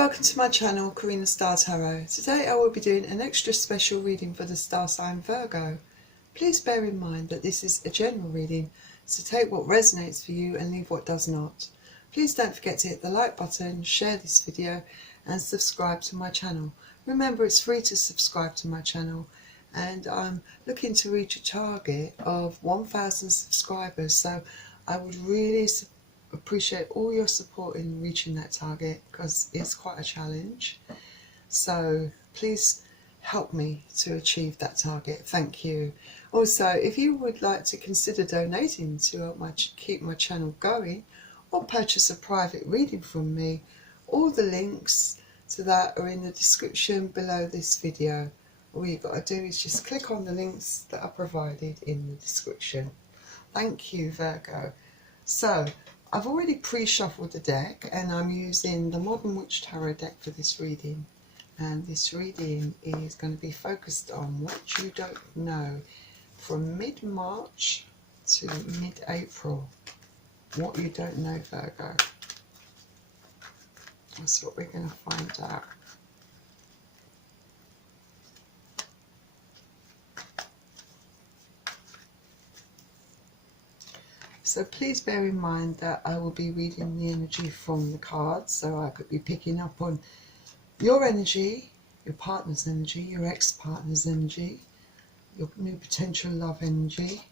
welcome to my channel, Karina Star Tarot. Today I will be doing an extra special reading for the star sign Virgo. Please bear in mind that this is a general reading, so take what resonates for you and leave what does not. Please don't forget to hit the like button, share this video and subscribe to my channel. Remember, it's free to subscribe to my channel, and I'm looking to reach a target of 1,000 subscribers, so I would really appreciate all your support in reaching that target, because it's quite a challenge. So please help me to achieve that target. Thank you. Also, if you would like to consider donating to help keep my channel going, or purchase a private reading from me, all the links to that are in the description below this video. All you've got to do is just click on the links that are provided in the description. Thank you, Virgo. So I've already pre-shuffled the deck, and I'm using the Modern Witch Tarot deck for this reading. And this reading is going to be focused on what you don't know from mid-March to mid-April. What you don't know, Virgo. That's what we're going to find out. So please bear in mind that I will be reading the energy from the cards, so I could be picking up on your energy, your partner's energy, your ex-partner's energy, your new potential love energy,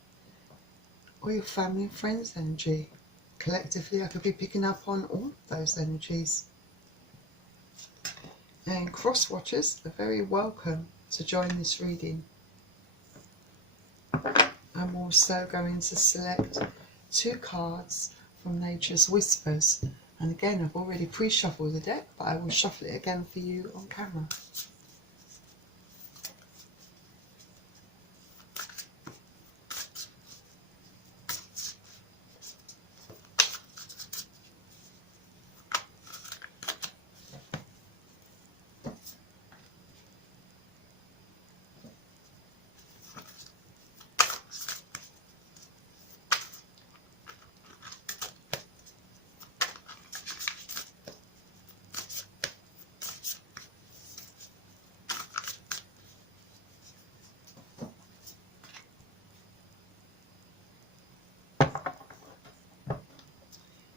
or your family and friends' energy. Collectively, I could be picking up on all of those energies. And cross-watchers are very welcome to join this reading. I'm also going to select 2 cards from Nature's Whispers, and again I've already pre-shuffled the deck, but I will shuffle it again for you on camera.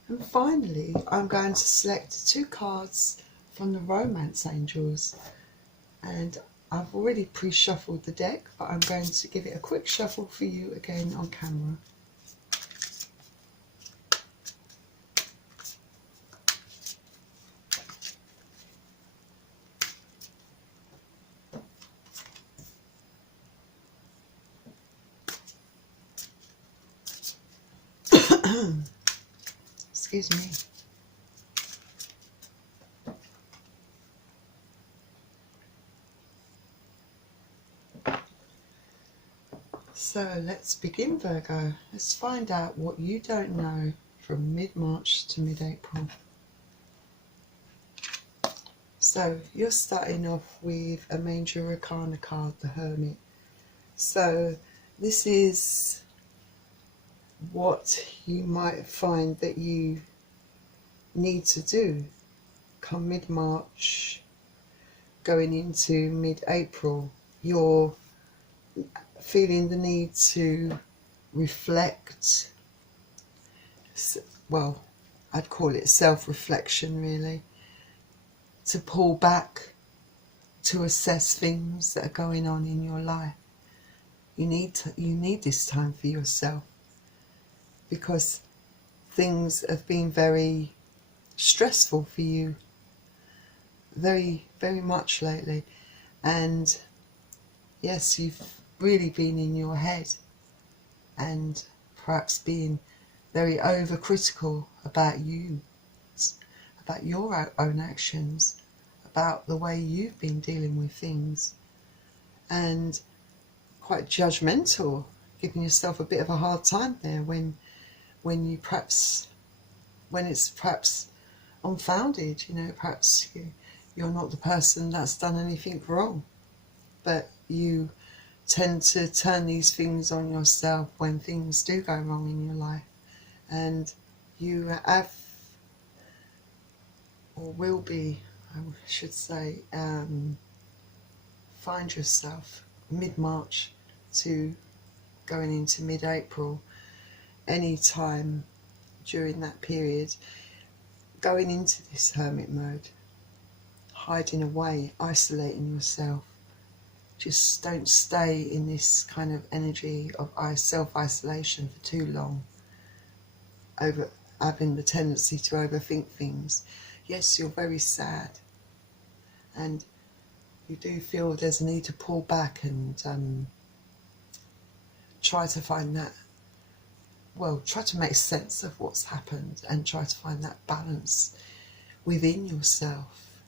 And finally, I'm going to select 2 cards from the Romance Angels. And I've already pre-shuffled the deck, but I'm going to give it a quick shuffle for you again on camera. Excuse me. So let's begin, Virgo. Let's find out what you don't know from mid-March to mid-April. So you're starting off with a Major Arcana card, the Hermit. So this is what you might find that you need to do come mid-March going into mid-April. You're feeling the need to reflect, well, I'd call it self-reflection really, to pull back, to assess things that are going on in your life. You need this time for yourself, because things have been very stressful for you, very much lately. And yes, you've really been in your head and perhaps being very overcritical about you, about your own actions, about the way you've been dealing with things, and quite judgmental, giving yourself a bit of a hard time there when it's perhaps unfounded. You know, perhaps you're not the person that's done anything wrong, but you tend to turn these things on yourself when things do go wrong in your life. And you have, or will be, I should say, find yourself mid-March to going into mid-April, any time during that period, going into this hermit mode, hiding away, isolating yourself. Just don't stay in this kind of energy of self-isolation for too long, over having the tendency to overthink things. Yes, you're very sad and you do feel there's a need to pull back and try to find that, well, try to make sense of what's happened and try to find that balance within yourself,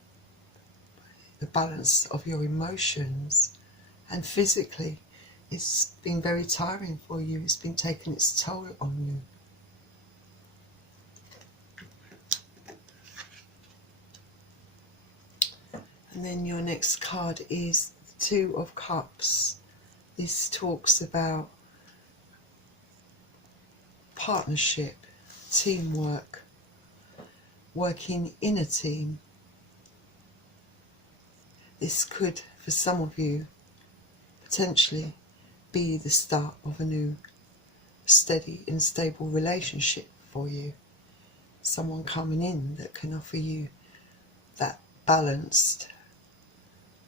the balance of your emotions. And physically, it's been very tiring for you. It's been taking its toll on you. And then your next card is the Two of Cups. This talks about partnership, teamwork, working in a team. This could, for some of you, potentially be the start of a new steady and stable relationship for you. Someone coming in that can offer you that balanced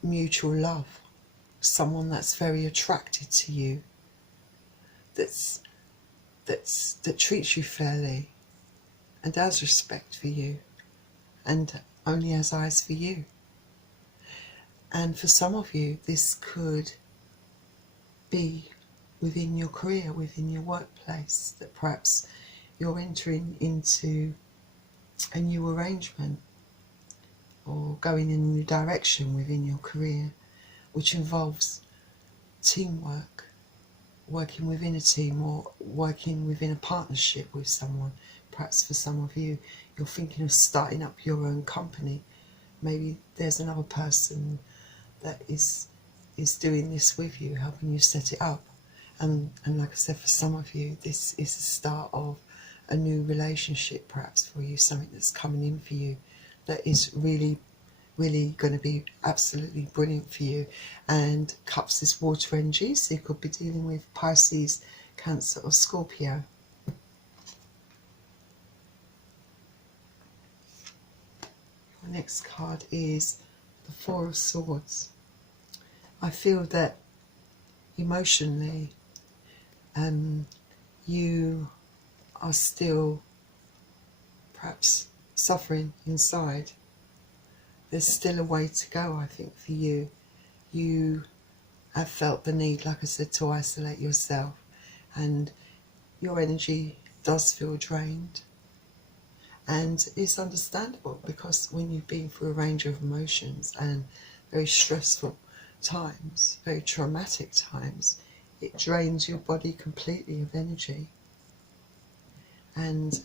mutual love. Someone that's very attracted to you, that treats you fairly and has respect for you and only has eyes for you. And for some of you, this could be within your career, within your workplace, that perhaps you're entering into a new arrangement or going in a new direction within your career, which involves teamwork, working within a team or working within a partnership with someone. Perhaps for some of you, you're thinking of starting up your own company. Maybe there's another person that is doing this with you, helping you set it up. And like I said, for some of you, this is the start of a new relationship perhaps for you, something that's coming in for you that is really, really going to be absolutely brilliant for you. And Cups is water energy, so you could be dealing with Pisces, Cancer or Scorpio. Your next card is the Four of Swords. I feel that emotionally you are still perhaps suffering inside. There's still a way to go, I think, for you. You have felt the need, like I said, to isolate yourself, and your energy does feel drained. And it's understandable, because when you've been through a range of emotions and very stressful times, very traumatic times, it drains your body completely of energy. And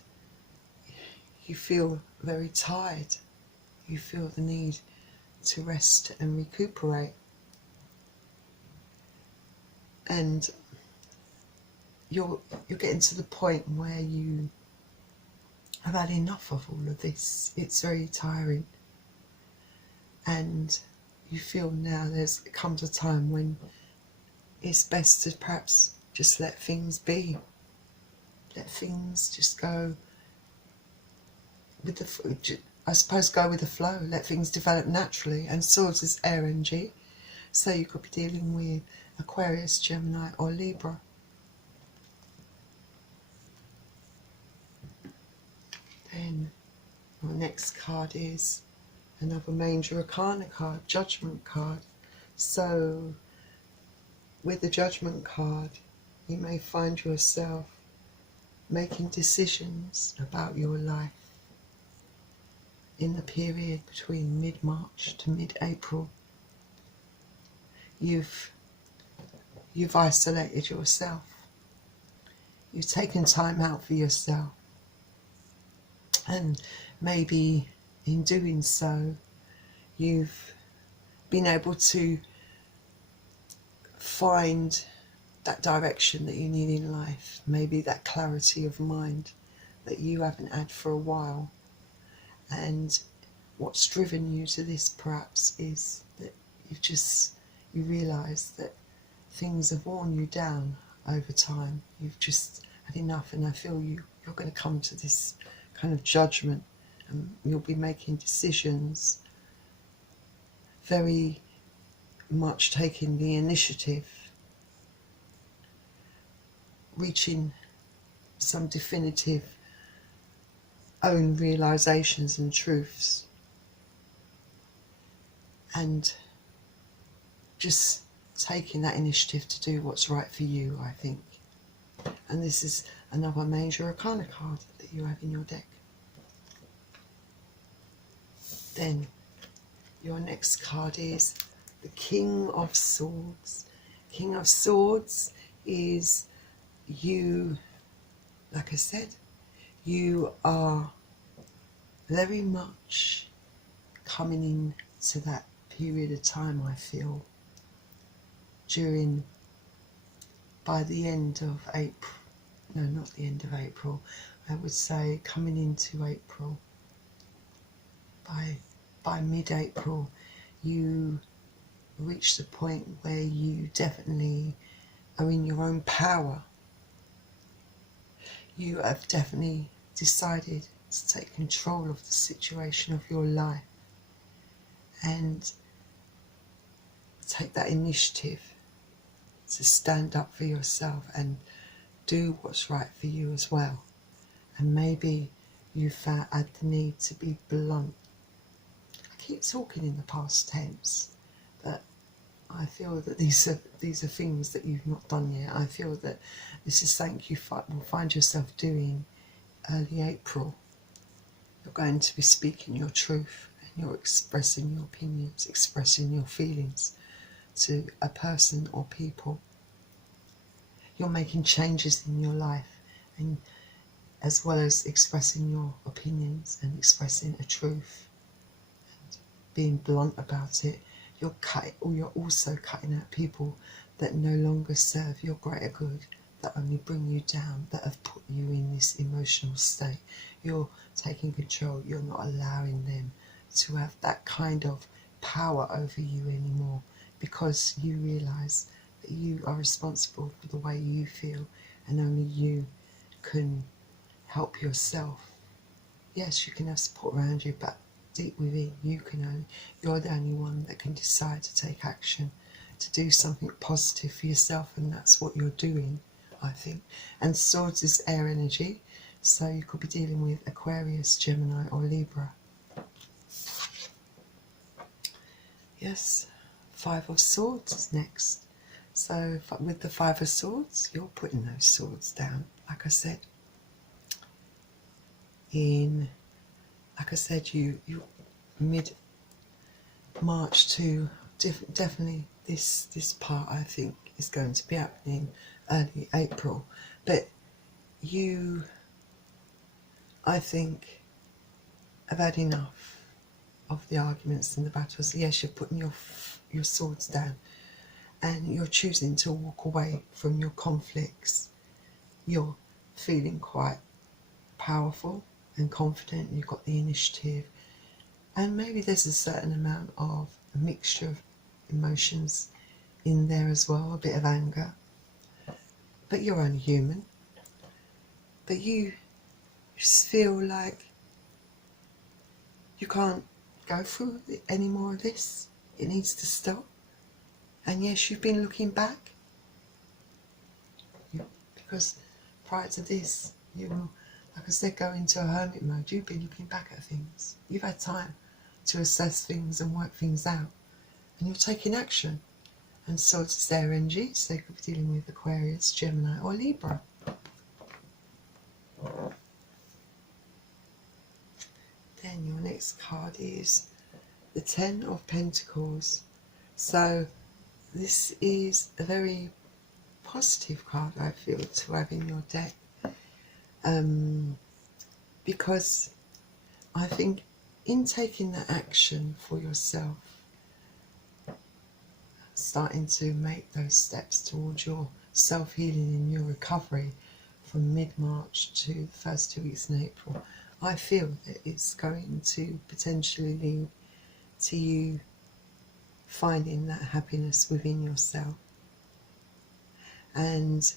you feel very tired. You feel the need to rest and recuperate. And you're getting to the point where you have had enough of all of this. It's very tiring. And you feel now comes a time when it's best to perhaps just let things be. Let things just go with the, I suppose, go with the flow. Let things develop naturally. And Swords is air energy, so you could be dealing with Aquarius, Gemini or Libra. Then our next card is another Major Arcana card, Judgment card. So with the Judgment card, you may find yourself making decisions about your life in the period between mid-March to mid-April. You've isolated yourself. You've taken time out for yourself. And maybe in doing so, you've been able to find that direction that you need in life, maybe that clarity of mind that you haven't had for a while. And what's driven you to this perhaps is that you realise that things have worn you down over time. You've just had enough, and I feel you're going to come to this kind of judgment, and you'll be making decisions, very much taking the initiative, reaching some definitive own realizations and truths, and just taking that initiative to do what's right for you, I think. And this is another major arcana card that you have in your deck. Then your next card is the King of Swords. King of Swords is you, like I said, you are very much coming in to that period of time, I feel, by the end of April, no, not the end of April, I would say coming into April, by mid-April, you reach the point where you definitely are in your own power. You have definitely decided to take control of the situation of your life and take that initiative to stand up for yourself and do what's right for you as well. And maybe you had the need to be blunt. I keep talking in the past tense, but I feel that these are things that you've not done yet. I feel that this is something you will find yourself doing early April. You're going to be speaking your truth, and you're expressing your opinions, expressing your feelings to a person or people. You're making changes in your life, and as well as expressing your opinions and expressing a truth and being blunt about it, you're also cutting out people that no longer serve your greater good, that only bring you down, that have put you in this emotional state. You're taking control. You're not allowing them to have that kind of power over you anymore, because you realise that you are responsible for the way you feel, and only you can help yourself. Yes, you can have support around you, but deep within, you're the only one that can decide to take action, to do something positive for yourself, and that's what you're doing, I think. And Swords is air energy, so you could be dealing with Aquarius, Gemini or Libra. Yes, Five of Swords is next. So with the Five of Swords, you're putting those swords down, like I said. Like I said, you mid-March to definitely this part, I think, is going to be happening early April. But you, I think, have had enough of the arguments and the battles. Yes, you're putting your swords down, and you're choosing to walk away from your conflicts. You're feeling quite powerful and confident. You've got the initiative, and maybe there's a certain amount of a mixture of emotions in there as well, a bit of anger, but you're only human. But you just feel like you can't go through any more of this. It needs to stop. And yes, you've been looking back, because prior to this, you will, like I said, go into a hermit mode. You've been looking back at things. You've had time to assess things and work things out, and you're taking action. And so it's their energy, so they could be dealing with Aquarius, Gemini or Libra. Then your next card is the Ten of Pentacles. So this is a very positive card, I feel, to have in your deck, because I think in taking that action for yourself, starting to make those steps towards your self-healing and your recovery from mid-March to the first 2 weeks in April, I feel that it's going to potentially lead to you finding that happiness within yourself. And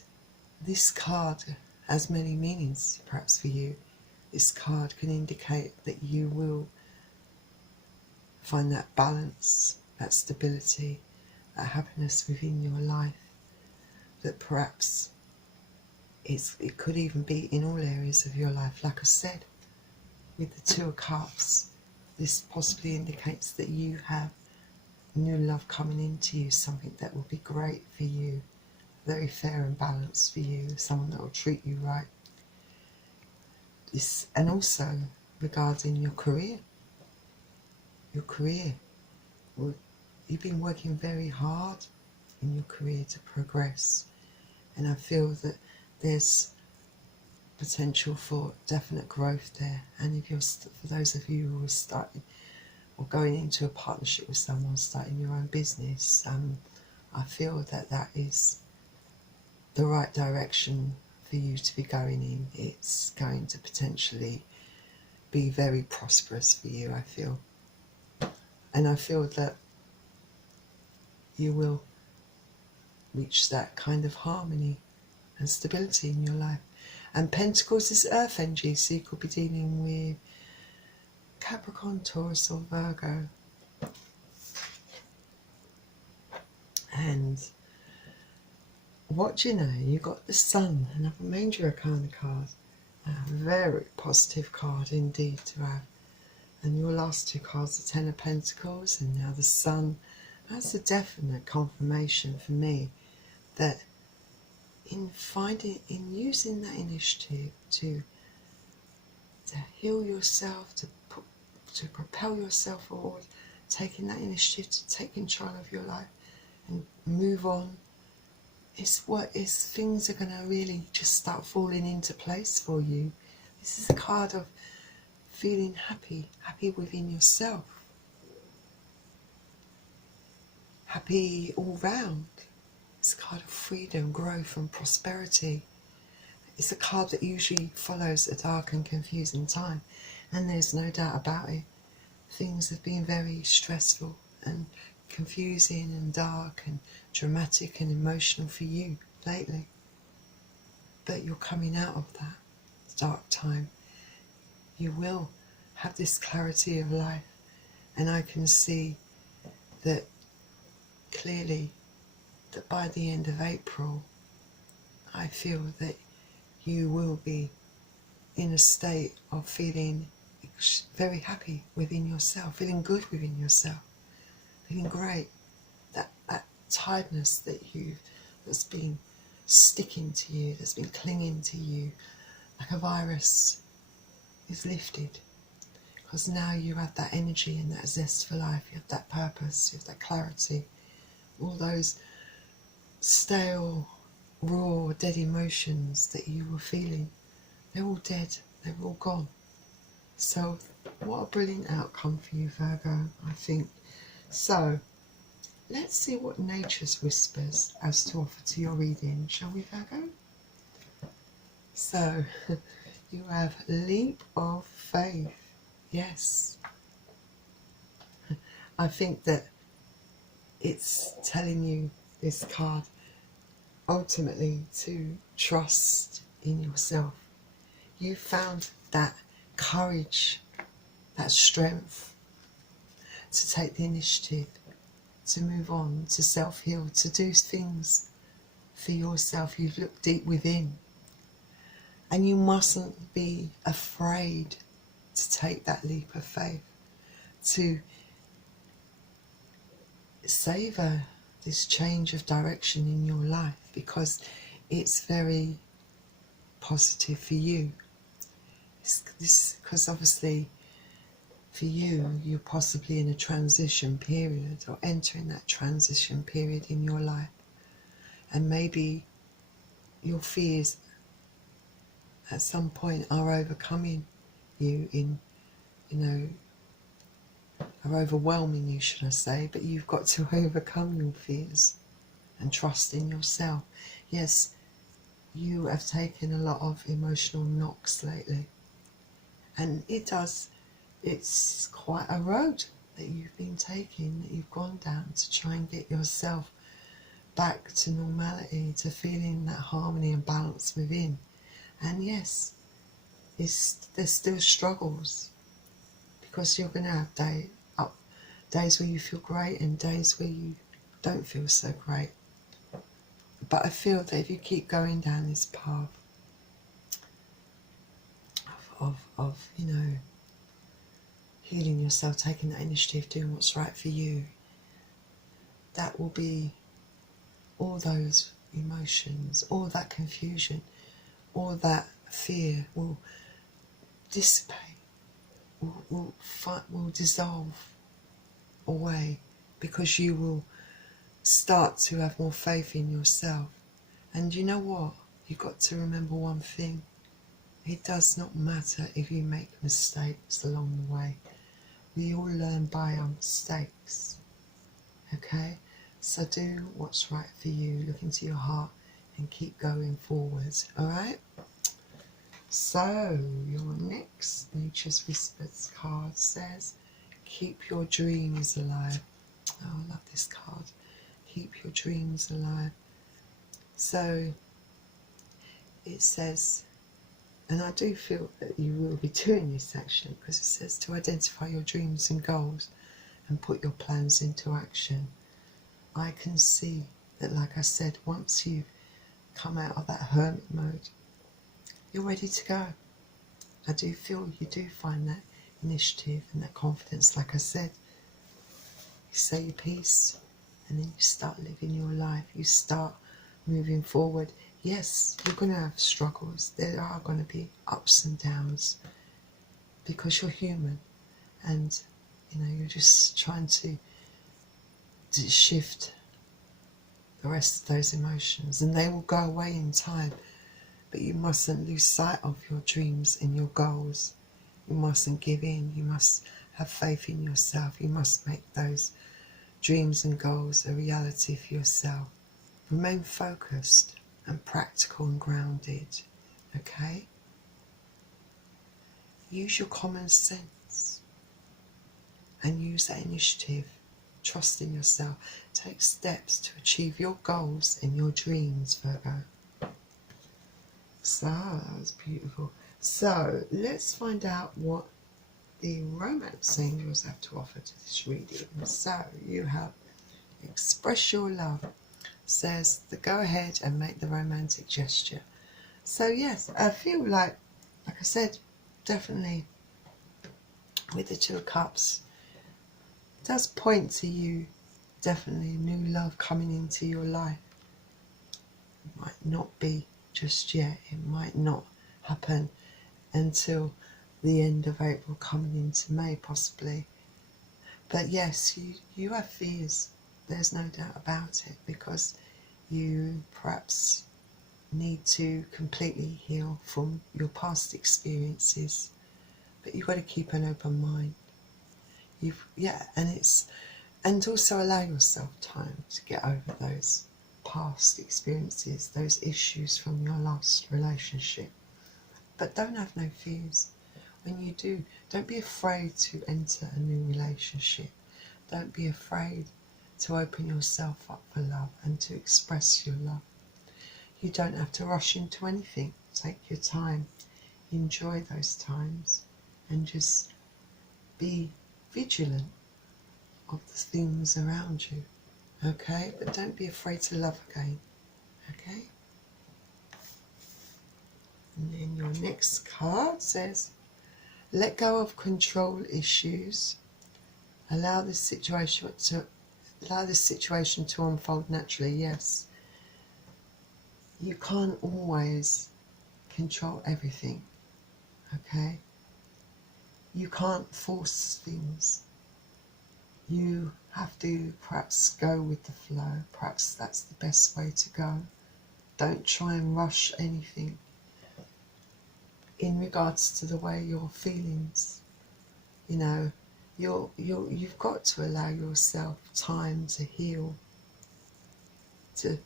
this card has many meanings perhaps for you. This card can indicate that you will find that balance, that stability, that happiness within your life, that perhaps it could even be in all areas of your life. Like I said, with the Two of Cups, this possibly indicates that you have new love coming into you, something that will be great for you, very fair and balanced for you, someone that will treat you right. This, and also regarding your career. Your career, you've been working very hard in your career to progress, and I feel that there's potential for definite growth there. And if you're, for those of you who are starting or going into a partnership with someone, starting your own business, I feel that that is the right direction for you to be going in. It's going to potentially be very prosperous for you, I feel. And I feel that you will reach that kind of harmony and stability in your life. And Pentacles is earth energy, so you could be dealing with Capricorn, Taurus or Virgo. And what do you know? You got the Sun, another major arcana card. A very positive card indeed to have. And your last two cards, the Ten of Pentacles and now the Sun. That's a definite confirmation for me that in using that initiative to heal yourself, to propel yourself forward, taking that initiative to take control of your life and move on, things are going to really just start falling into place for you. This is a card of feeling happy within yourself, happy all round. It's a card of freedom, growth and prosperity. It's a card that usually follows a dark and confusing time, and there's no doubt about it. Things have been very stressful and confusing and dark and dramatic and emotional for you lately. But you're coming out of that dark time. You will have this clarity of life, and I can see that clearly that by the end of April, I feel that you will be in a state of feeling very happy within yourself, feeling good within yourself, feeling great. That tiredness that's been sticking to you, that's been clinging to you like a virus, is lifted. Because now you have that energy and that zest for life, you have that purpose, you have that clarity. All those stale, raw, dead emotions that you were feeling, they're all dead, they're all gone. So what a brilliant outcome for you, Virgo, I think. So let's see what nature's whispers has to offer to your reading, shall we, Virgo? So you have leap of faith. Yes, I think that it's telling you, this card, ultimately to trust in yourself. You found that courage, that strength to take the initiative, to move on, to self-heal, to do things for yourself. You've looked deep within, and you mustn't be afraid to take that leap of faith, to savour this change of direction in your life, because it's very positive for you. Because obviously for you, you're possibly in a transition period or entering that transition period in your life, and maybe your fears at some point are overcoming you are overwhelming you, should I say, but you've got to overcome your fears and trust in yourself. Yes, you have taken a lot of emotional knocks lately, And it's quite a road that you've been taking, that you've gone down to try and get yourself back to normality, to feeling that harmony and balance within. And yes, there's still struggles, because you're going to have days where you feel great and days where you don't feel so great. But I feel that if you keep going down this path of healing yourself, taking that initiative, doing what's right for you, that will be all those emotions, all that confusion, all that fear will dissipate, will dissolve away, because you will start to have more faith in yourself. And you know what? You've got to remember one thing. It does not matter if you make mistakes along the way. We all learn by our mistakes. Okay? So do what's right for you. Look into your heart and keep going forward. Alright? So, your next Nature's Whispers card says, keep your dreams alive. Oh, I love this card. Keep your dreams alive. So, it says, and I do feel that you will be doing this actually, because it says to identify your dreams and goals and put your plans into action. I can see that, like I said, once you've come out of that hermit mode, you're ready to go. I do feel you do find that initiative and that confidence. Like I said, you say your piece and then you start living your life. You start moving forward. Yes, you're going to have struggles. There are going to be ups and downs, because you're human, and you're just trying to shift the rest of those emotions, and they will go away in time. But you mustn't lose sight of your dreams and your goals. You mustn't give in. You must have faith in yourself. You must make those dreams and goals a reality for yourself. Remain focused and practical and grounded, okay? Use your common sense and use that initiative. Trust in yourself. Take steps to achieve your goals and your dreams, Virgo. So, that was beautiful. So, let's find out what the romance angels have to offer to this reading. So, you have Express Your Love. Says to go ahead and make the romantic gesture. So yes, I feel like I said, definitely with the Two of Cups, it does point to you, definitely new love coming into your life. It might not be just yet. It might not happen until the end of April, coming into May possibly. But yes, you have fears. There's no doubt about it, because you perhaps need to completely heal from your past experiences, but you've got to keep an open mind. And also allow yourself time to get over those past experiences, those issues from your last relationship. But don't have no fears. When you do, don't be afraid to enter a new relationship. Don't be afraid to open yourself up for love and to express your love. You don't have to rush into anything. Take your time. Enjoy those times and just be vigilant of the things around you. Okay? But don't be afraid to love again. Okay? And then your next card says, let go of control issues. Allow this situation to unfold naturally. Yes. You can't always control everything, okay? You can't force things. You have to perhaps go with the flow. Perhaps that's the best way to go. Don't try and rush anything in regards to the way your feelings, you've got to allow yourself time to heal, to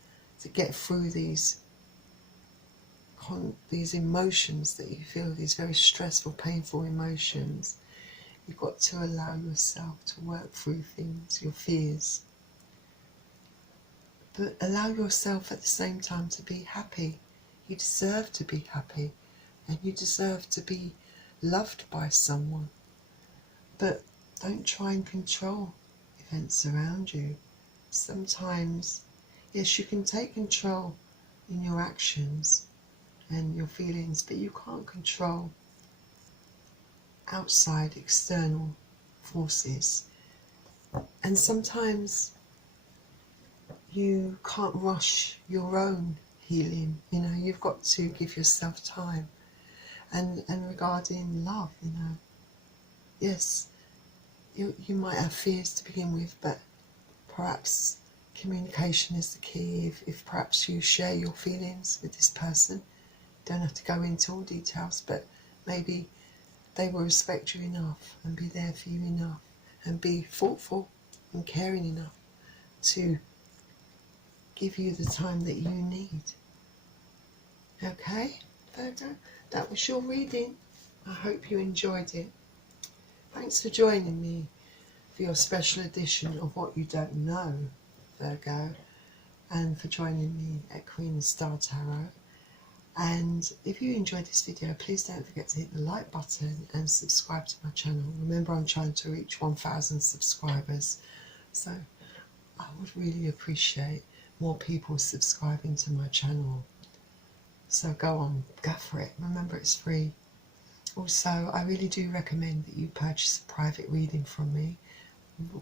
get through these these emotions that you feel, these very stressful, painful emotions. You've got to allow yourself to work through things, your fears. But allow yourself at the same time to be happy. You deserve to be happy, and you deserve to be loved by someone. But don't try and control events around you. Sometimes, yes, you can take control in your actions and your feelings, but you can't control outside external forces. And sometimes you can't rush your own healing. You know, you've got to give yourself time. And regarding love, you know, yes, you might have fears to begin with, but perhaps communication is the key. If perhaps you share your feelings with this person, don't have to go into all details, but maybe they will respect you enough and be there for you enough and be thoughtful and caring enough to give you the time that you need. Okay, Virgo, that was your reading. I hope you enjoyed it. Thanks for joining me for your special edition of What You Don't Know, Virgo, and for joining me at Karina Star Tarot. And if you enjoyed this video, please don't forget to hit the like button and subscribe to my channel. Remember, I'm trying to reach 1,000 subscribers, so I would really appreciate more people subscribing to my channel. So go on, go for it. Remember, it's free. Also, I really do recommend that you purchase a private reading from me.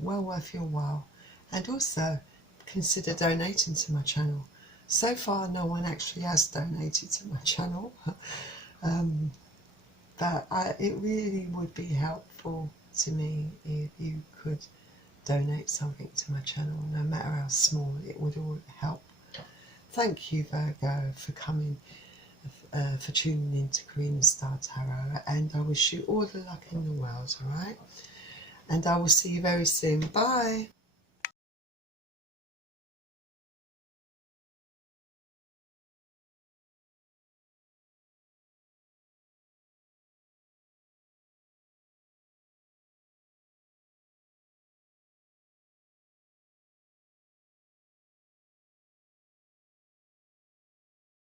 Well worth your while. And also, consider donating to my channel. So far, no one actually has donated to my channel. But it really would be helpful to me if you could donate something to my channel. No matter how small, it would all help. Thank you, Virgo, for coming, for tuning in to Karina Star Tarot. And I wish you all the luck in the world, alright? And I will see you very soon. Bye.